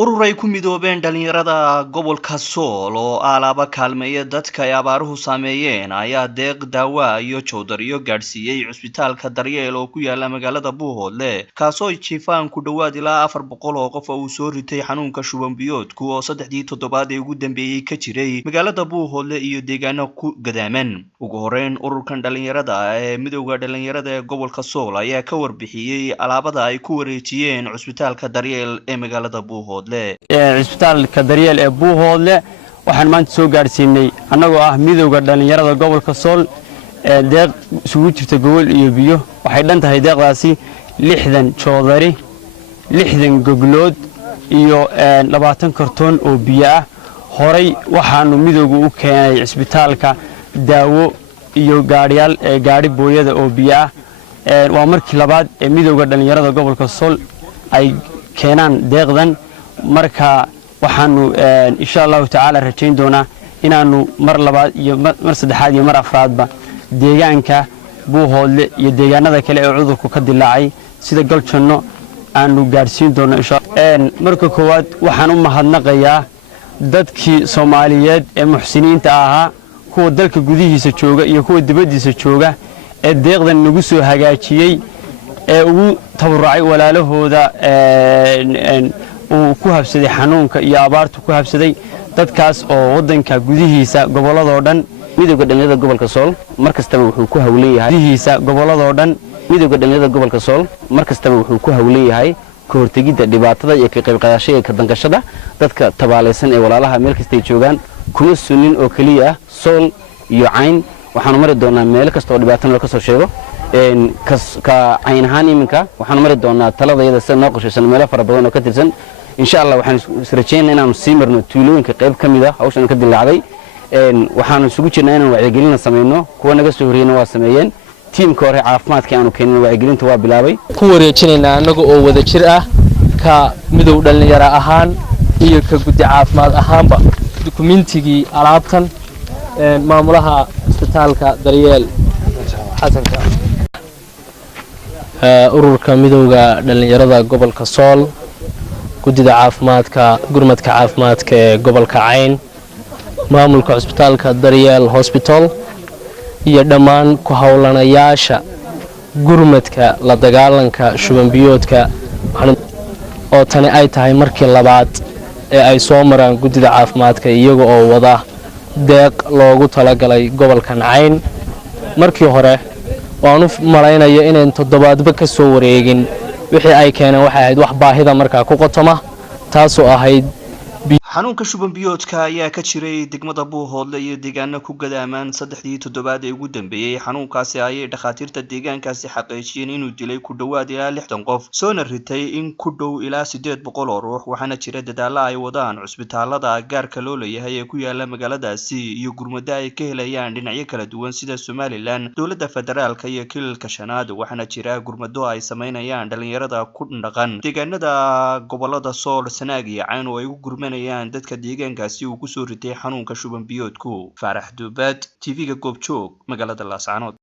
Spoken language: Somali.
ururay ku midoobeen dhalinyarada gobolka Sool oo alaaba kaalmeeya dadka ay abaaruhu saameeyeen ayaa deeq daawo iyo joodariyo gaarsiiyay cusbitaalka Daryeel oo ku yaala magaalada Buuhoodle kaasoo jiifaan ku dhawaad ilaa 400 oo qof oo soo ritay xanuunka shuban biyoodku oo 3 toddobaad ee ugu dambeeyay ka jiray magaalada Buuhoodle iyo deegaano ku gadaaman ugu horeyn ururkan dhalinyarada ee midowga dhalinyarada ee gobolka Sool ayaa ka warbixiyay alaabada ay ku wareejiyeen cusbitaalka Daryeel ee magaalada Buuhoodle cusbitaalka Daryeel ee Buuhoodle waxaan maanta soo gaarsiinay anagoo ah midowga dhalinyarada gobolka Sool deeq isugu jirta gobol iyo biyo waxay dhan tahay deeqdaasi 60 joodari 60 goglood iyo 20 kartoon oo biyo ah horay waxaanu midowga u keenay cusbitaalka daawo iyo gaari booyada oo biyo ah waa markii labaad ee midowga dhalinyarada gobolka Sool ay keenaan deeqdan marka waxaanu insha Allah taala rajayn doonaa inaanu mar labaad iyo mar saddexaad iyo mar afraadba deegaanka Buuhoodle iyo deegaanada kale ee cudurku ka dilaacay sida Galjanno aanu gaarsiin doono insha Allah marka koowaad waxaan u mahadnaqayaa dadkii Soomaaliyeed ee muxsiniinta ahaa kuwa dalka gudihiisa jooga iyo kuwa dibadiisa jooga ee deeqdan nagu soo hagaajiyay ee ugu tabarucay walaalahooda uu ku habsaday xanuunka iyo abaartu ku habsaday dadkaas oo wadanka gudihiisa goboladoo dhan midowga dhalinyarada gobolka Sool markastaba wuxuu ku hawleeyahay gudihiisa goboladoo dhan midowga dhalinyarada gobolka Sool markastaba wuxuu ku hawleeyahay ka hortagida dhibaatada iyo ka qayb qaadashada ka dangashada dadka tabaalaysan ee walaalaha meel kasta ay joogaan kuma sunin oo kaliya Sool iyo Cayn waxaan mari doonaa meel kasta oo dhibaato ka soo sheego ka Cayn ahaan iminka waxaan mari doonaa taladayada sida noo qorshaysan meel fara badan oo ka tirsan insha Allah waxaan rajaynaynaa inaanu sii marno tuulooyinka qayb kamida hawshan ka dilaacday waxaan isugu jirnaa inaan wacyigelin sameeyno kuwa naga soo horreeyna waa sameeyeen tiimka hore caafimaadka aanu keenin wacyigelinta waa bilaabay ku wareejinayna anaga oo wada jir ah ka midow dhalinyaro ahaan iyo ka guddi caafimaad ahaanba dukumentigii alaabtan maamulaha cusbitaalka Daryeel xasanka ururka midowga dhalinyarada gobolka Sool guddida caafimaadka gurmadka caafimaadka ee gobolka Cayn maamulka cusbitaalka Daryeel Hospital iyo dhammaan ku hawlanayaasha gurmadka la dagaalanka shuban biyoodka oo tani ay tahay markii labaad ee ay soo maraan guddida caafimaadka iyaga oo wada deeq loogu talagalay gobolka Cayn markii hore waanu malaynayo inaan toddobaadba ka soo wareegin wixii ay keeneen waxa ahayd wax baahida markaa ku qotoma taasoo ahayd xanuunka shuban biyoodka ayaa ka jiray degmada Buuhoodle iyo deegaano ku gadaaman 3 toddobaad ee ugu dambeeyay xanuunkaasi ayay dhakhaatiirta deegaankaasi xaqiijiyeen inuu dilay ku dhawaad ilaa 60 qof soona ritay in ku dhow ilaa 800 oo ruux waxaana jira dadaalo ay wadaan cusbitaalada gaarka loo leeyahay ee ku yaala magaaladaasi iyo gurmada ay ka helayaan dhinacyo kala duwan sida Somaliland dawladda federaalka iyo kilalka shanaad waxaana jira gurmado ay sameynayaan dhalinyarada ku dhaqan deegaanada gobolada Sool Sanaag iyo Cayn oo ay u gurmanayaan dadka deegaankaasi uu ku soo ritay xanuunka shuban biyoodku Farax Duubad TV-ga Goobjoog magaalada Laascaanood